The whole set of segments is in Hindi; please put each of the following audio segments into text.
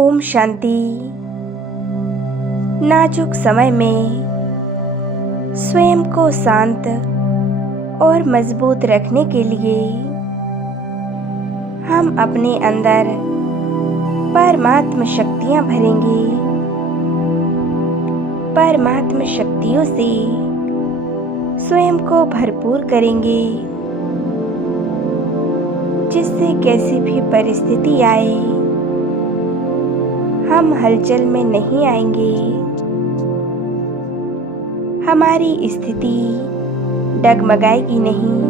ओम शांति। नाजुक समय में स्वयं को शांत और मजबूत रखने के लिए हम अपने अंदर परमात्म शक्तियाँ भरेंगे। परमात्म शक्तियों से स्वयं को भरपूर करेंगे, जिससे कैसी भी परिस्थिति आए हम हलचल में नहीं आएंगे। हमारी स्थिति डगमगाएगी नहीं।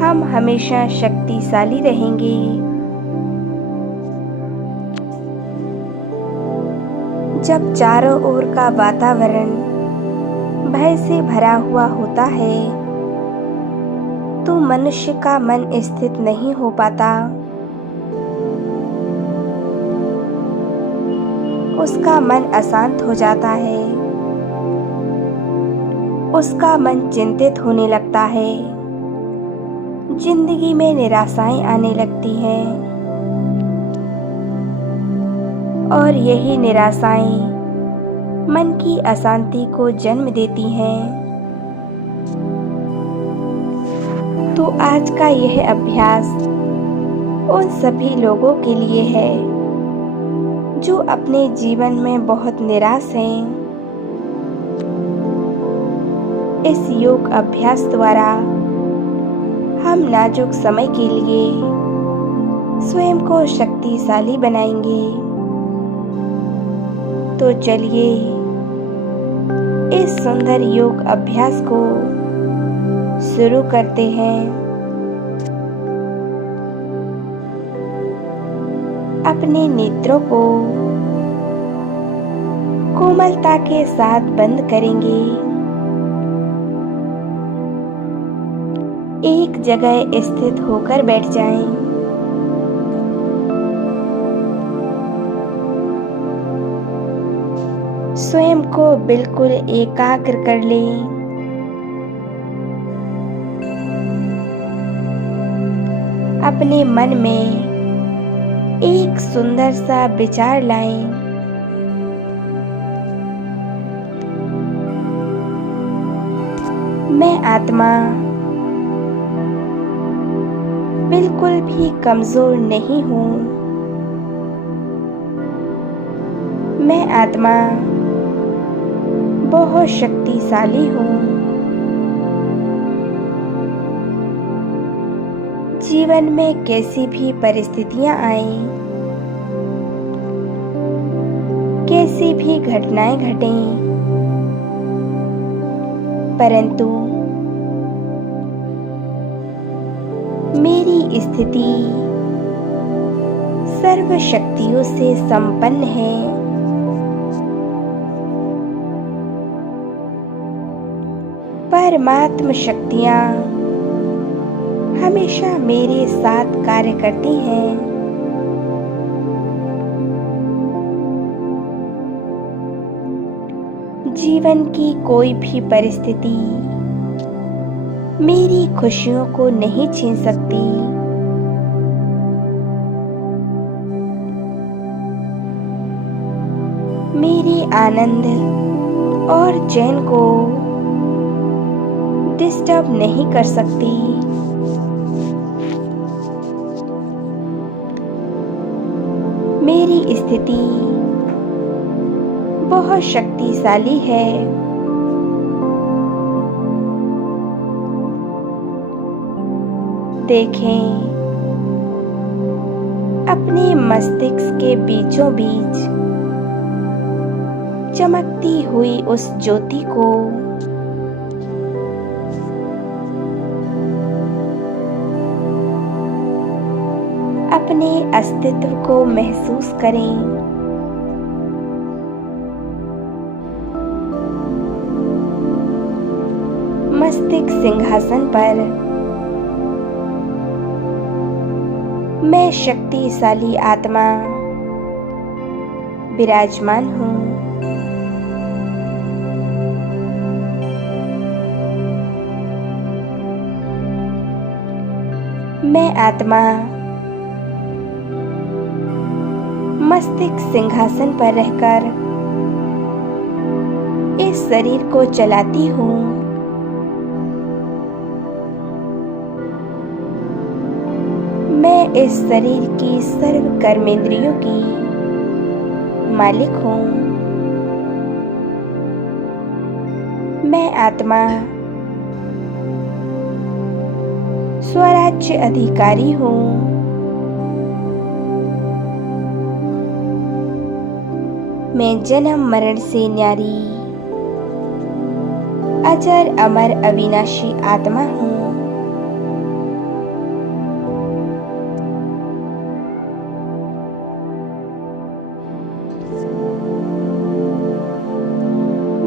हम हमेशा शक्तिशाली रहेंगे। जब चारों ओर का वातावरण भय से भरा हुआ होता है तो मनुष्य का मन स्थित नहीं हो पाता। उसका मन अशांत हो जाता है। उसका मन चिंतित होने लगता है। जिंदगी में निराशाएं आने लगती हैं और यही निराशाएं मन की अशांति को जन्म देती हैं। तो आज का यह अभ्यास उन सभी लोगों के लिए है जो अपने जीवन में बहुत निराश हैं। इस योग अभ्यास द्वारा हम नाजुक समय के लिए स्वयं को शक्तिशाली बनाएंगे। तो चलिए इस सुंदर योग अभ्यास को शुरू करते हैं। अपने नेत्रों को कोमलता के साथ बंद करेंगे। एक जगह स्थित होकर बैठ जाएं। स्वयं को बिल्कुल एकाग्र कर लें। अपने मन में एक सुंदर सा विचार लाएं। मैं आत्मा बिल्कुल भी कमजोर नहीं हूँ। मैं आत्मा बहुत शक्तिशाली हूँ। जीवन में कैसी भी परिस्थितियां आए, कैसी भी घटनाएं घटें, परंतु मेरी स्थिति सर्व शक्तियों से संपन्न है। परमात्म शक्तियां हमेशा मेरे साथ कार्य करती हैं। जीवन की कोई भी परिस्थिति मेरी खुशियों को नहीं छीन सकती। मेरी आनंद और चैन को डिस्टर्ब नहीं कर सकती। मेरी स्थिति बहुत शक्तिशाली है। देखें, अपने मस्तिष्क के बीचों बीच चमकती हुई उस ज्योति को अपने अस्तित्व को महसूस करें। मस्तिष्क सिंहासन पर मैं शक्तिशाली आत्मा विराजमान हूँ। मैं आत्मा मस्तिष्क सिंहासन पर रहकर इस शरीर को चलाती हूँ। मैं इस शरीर की सर्व कर्मेंद्रियों की मालिक हूँ। मैं आत्मा स्वराज्य अधिकारी हूँ। मैं जन्म मरण से न्यारी अजर अमर अविनाशी आत्मा हूँ।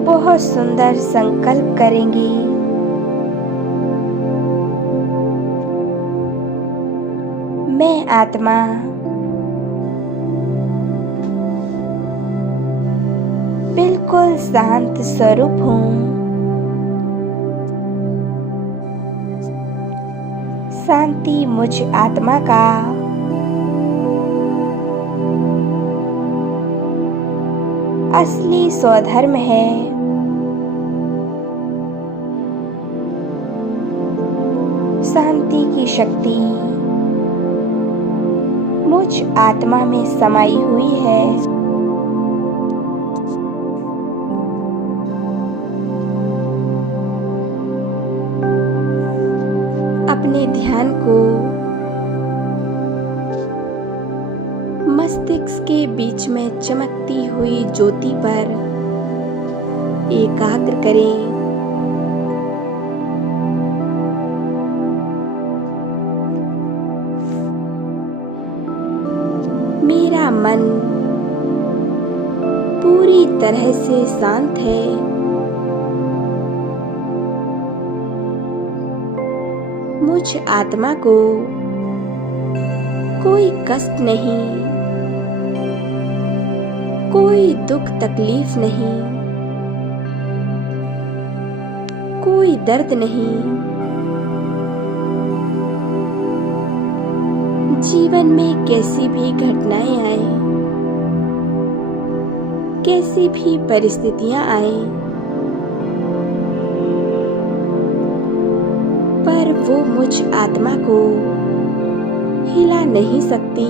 बहुत सुंदर संकल्प करेंगे। मैं आत्मा बिल्कुल शांत स्वरूप हूँ। शांति मुझ आत्मा का असली स्वधर्म है। शांति की शक्ति मुझ आत्मा में समाई हुई है। अपने ध्यान को मस्तिष्क के बीच में चमकती हुई ज्योति पर एकाग्र करें। मेरा मन पूरी तरह से शांत है। मुझ आत्मा को कोई कष्ट नहीं, कोई दुख तकलीफ नहीं, कोई दर्द नहीं। जीवन में कैसी भी घटनाएं आए, कैसी भी परिस्थितियां आए, पर वो मुझ आत्मा को हिला नहीं सकती।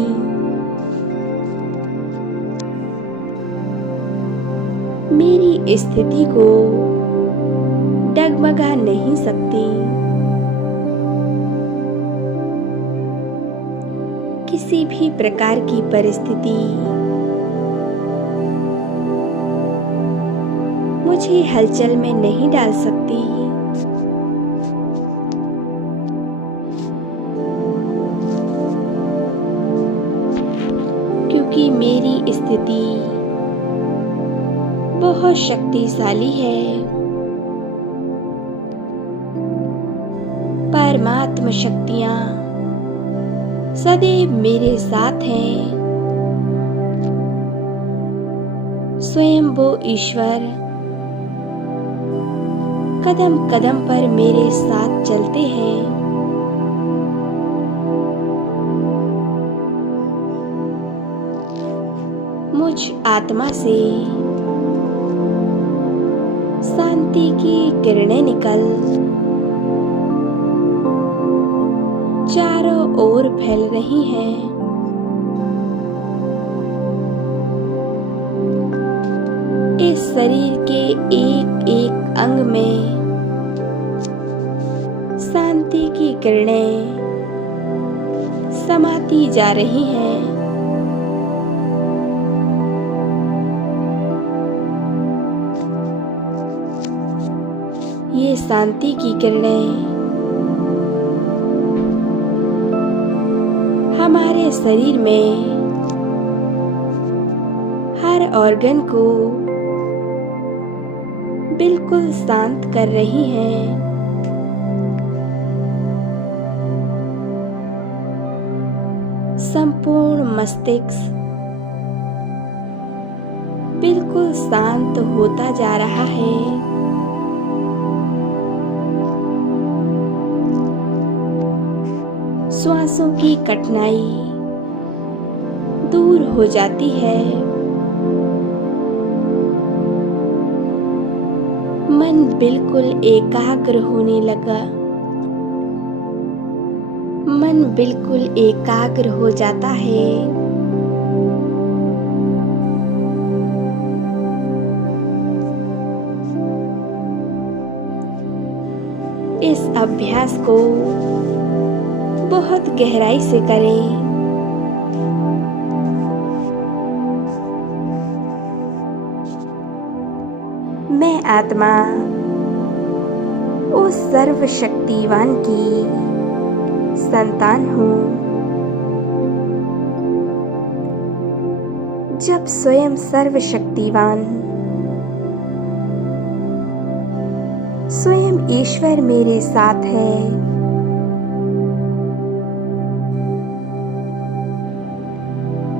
मेरी स्थिति को डगमगा नहीं सकती। किसी भी प्रकार की परिस्थिति मुझे हलचल में नहीं डाल सकती। क्योंकि मेरी स्थिति बहुत शक्तिशाली है। परमात्मा शक्तियां सदैव मेरे साथ हैं। स्वयं वो ईश्वर कदम कदम पर मेरे साथ चलते हैं। मुझ आत्मा से शांति की किरणें निकल चारों ओर फैल रही हैं। इस शरीर के एक एक अंग में शांति की किरणें समाती जा रही हैं। ये शांति की किरणें हमारे शरीर में हर ऑर्गन को बिल्कुल शांत कर रही हैं। संपूर्ण मस्तिष्क बिल्कुल शांत होता जा रहा है। श्वासों की कठिनाई दूर हो जाती है। मन बिल्कुल एकाग्र होने लगा। मन बिल्कुल एकाग्र हो जाता है। इस अभ्यास को बहुत गहराई से करें। मैं आत्मा उस सर्वशक्तिवान की संतान हूँ। जब स्वयं सर्वशक्तिवान स्वयं ईश्वर मेरे साथ है,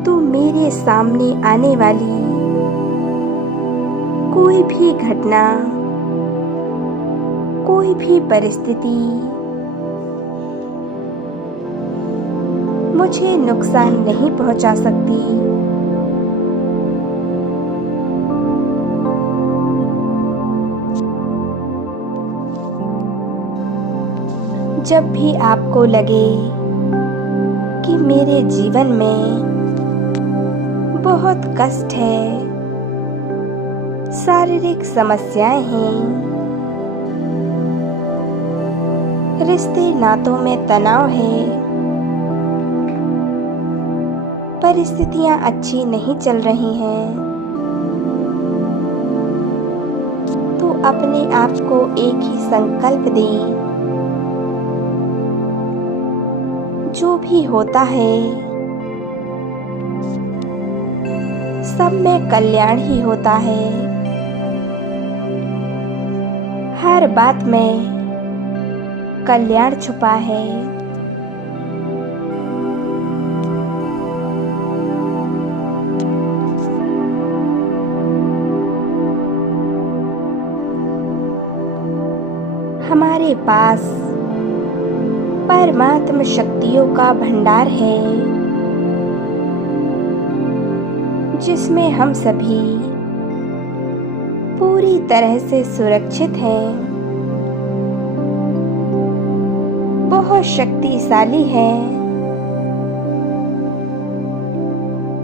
तो मेरे सामने आने वाली कोई भी घटना, कोई भी परिस्थिति मुझे नुकसान नहीं पहुंचा सकती। जब भी आपको लगे कि मेरे जीवन में बहुत कष्ट है, शारीरिक समस्याएं हैं, रिश्ते नातों में तनाव है, परिस्थितियां अच्छी नहीं चल रही हैं, तो अपने आप को एक ही संकल्प दें, जो भी होता है सब में कल्याण ही होता है। हर बात में कल्याण छुपा है। हमारे पास परमात्म शक्तियों का भंडार है, जिसमें हम सभी पूरी तरह से सुरक्षित हैं, बहुत शक्तिशाली हैं।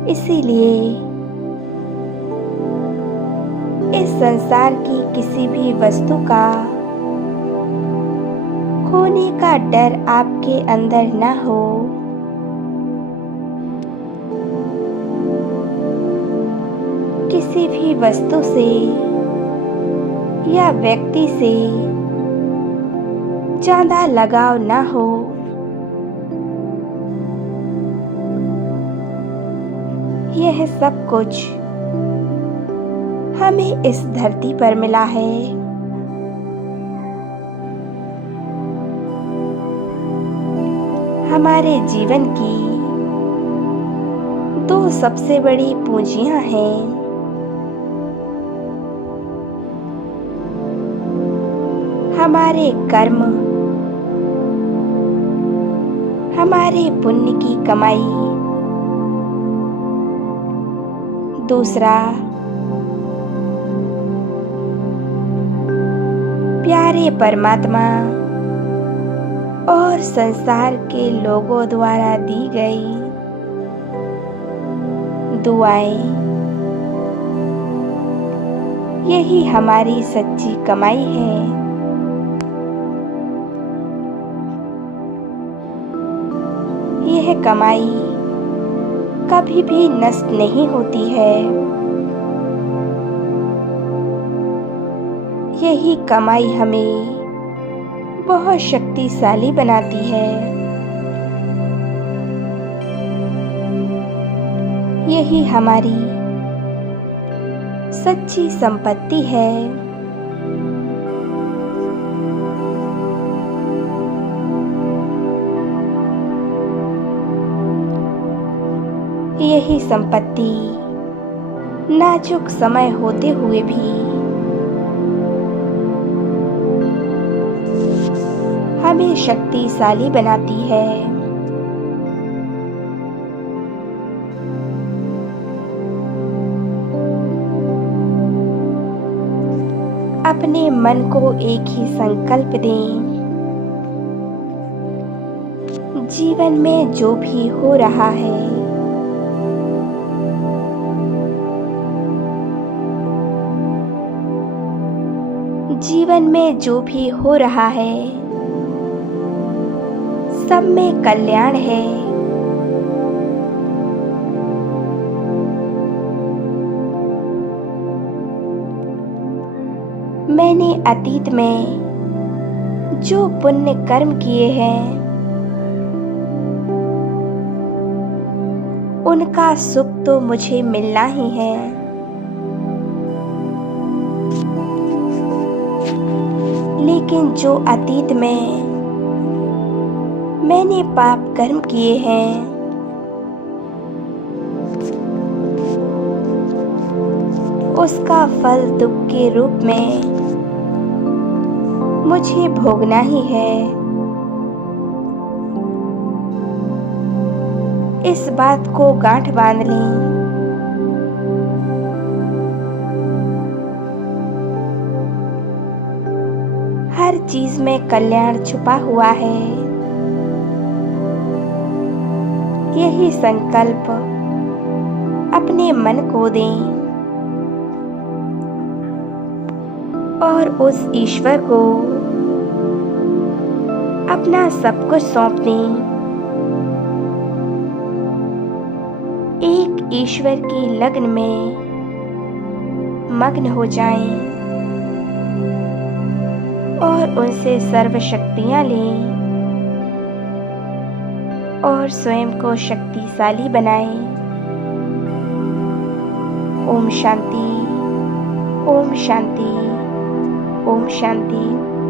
इसीलिए इस संसार की किसी भी वस्तु का खोने का डर आपके अंदर न हो। किसी भी वस्तु से या व्यक्ति से ज्यादा लगाव न हो। यह सब कुछ हमें इस धरती पर मिला है। हमारे जीवन की दो सबसे बड़ी पूंजियां हैं। हमारे कर्म, हमारे पुण्य की कमाई। दूसरा, प्यारे परमात्मा और संसार के लोगों द्वारा दी गई दुआएं। यही हमारी सच्ची कमाई है। यह कमाई कभी भी नष्ट नहीं होती है। यही कमाई हमें बहुत शक्तिशाली बनाती है। यही हमारी सच्ची संपत्ति है। यही संपत्ति नाजुक समय होते हुए भी हमें शक्तिशाली बनाती है। अपने मन को एक ही संकल्प दें। जीवन में जो भी हो रहा है, जीवन में जो भी हो रहा है, सब में कल्याण है। मैंने अतीत में जो पुण्य कर्म किए हैं, उनका सुख तो मुझे मिलना ही है। लेकिन जो अतीत में मैंने पाप कर्म किए हैं, उसका फल दुख के रूप में मुझे भोगना ही है। इस बात को गांठ बांध लें। हर चीज में कल्याण छुपा हुआ है। यही संकल्प अपने मन को दें और उस ईश्वर को अपना सब कुछ सौंप दें। एक ईश्वर की लगन में मग्न हो जाएं और उनसे सर्व शक्तियां लें और स्वयं को शक्तिशाली बनाएं। ओम शांति, ओम शांति, ओम शांति।